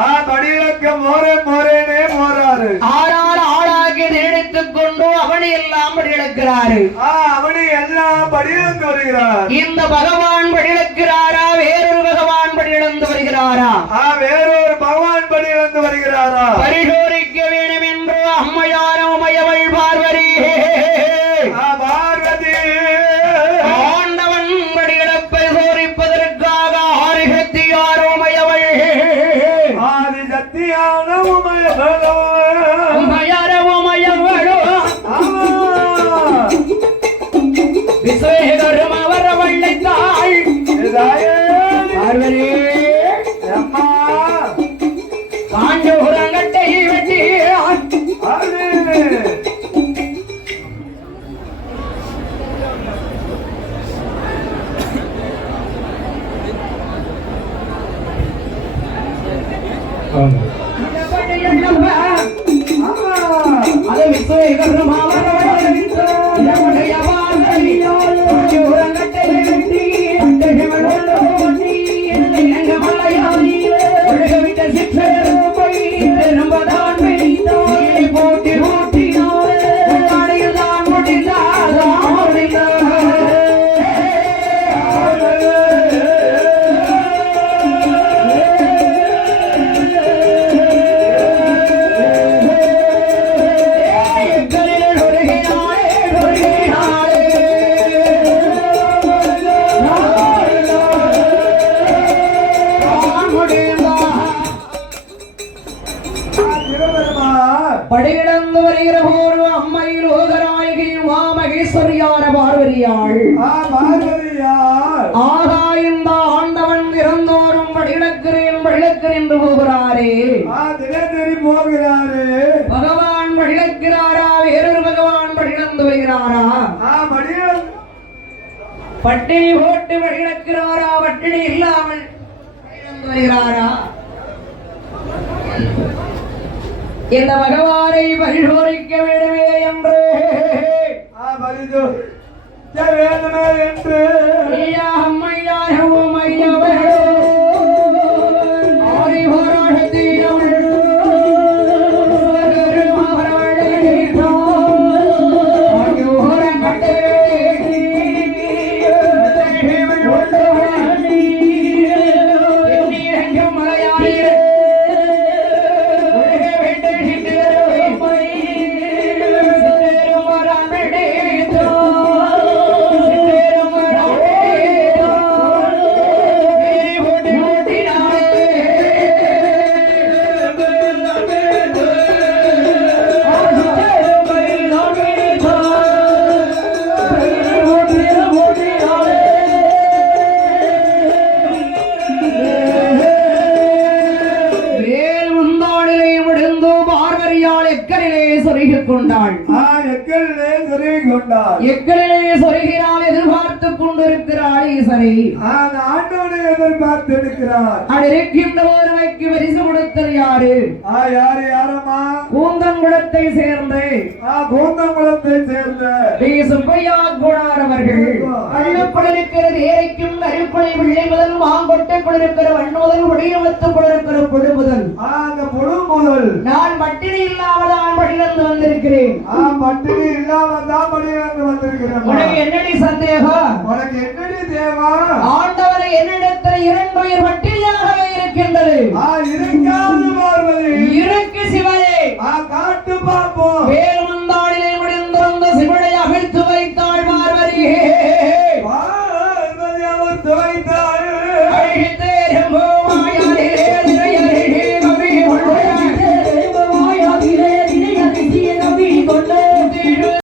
ஆ படியிலக்க மோரே மோரேனே மோராரு ஆறாள் ஆளாகி நினைத்துக் கொண்டு அவனை எல்லாம் படியிழக்கிறாரு ஆ அவனி எல்லாம் படியிலந்து வருகிறார். இந்த பகவான் படியிழக்கிறாரா வேறொரு பகவான் படியிழந்து வருகிறாரா? ஆ வேறொரு பகவான் படியிலந்து வருகிறாரா? ஆமா அது விஸ்வேகரும் அவர் படையிடந்து வருகிற போது அம்மையில் ஓதராயகி உமாமகேஸ்வரியான பார்வதியாள் ஆகா இந்த ஆண்டவன் இறந்தோறும் படியிழக்கிறேன் படியிழக்கிறேன் என்று போகிறாரே போகிறாரு பகவான் படியிழக்கிறாரா வேறொரு பகவான் படியிழந்து வருகிறாரா பட்டினி போட்டு படியிழக்கிறாரா பட்டினி இல்லாமல் வருகிறாரா இந்த பகவானை பரிசோதிக்க வேண்டுமே என்று. வேதனை என்று. ஐயா அம்மையார் சொருகிக் கொண்டாள் எக்களிலே சொருகி கொண்டார் எக்கரிலே சொருகினால் எதிர்பார்த்துக் கொண்டிருக்கிறாள் ஈசனை அந்த ஆண்டவனை எதிர்பார்த்து எடுக்கிறார் அடிருக்கின்ற ஒருமைக்கு பரிசு கொடுத்தல் யாரு? ஆ யாரு யாரம்மா? கூந்தன்குளத்தை சேர்ந்து. ஆ கோந்தங்குளத்தை சேர்ந்த. டி. சுப்பையா கோடார் அவர்கள். அள்ளுக்குளிருக்கிறது ஏரைக்கும் அருக்குளை பிள்ளை முதல் மாங்கொட்டை குளிருக்கிற பொழு முதல் ஆ அந்த பொழு முதல். நான் பட்டினி இல்லாமதான் படியிழந்து வந்திருக்கிறேன். பட்டினி வந்திருக்கிறேன் உனக்கு என்னடி சந்தேகம்? உனக்கு என்னடி தேவா ஆண்டவரை என்னிடத்தில் இரண்டு உயிர் பட்டினியாகவே இருக்கின்றது இருக்காது பார்வதி. இருக்கு சிவனே. ஆ காட்டு பார்ப்போம்.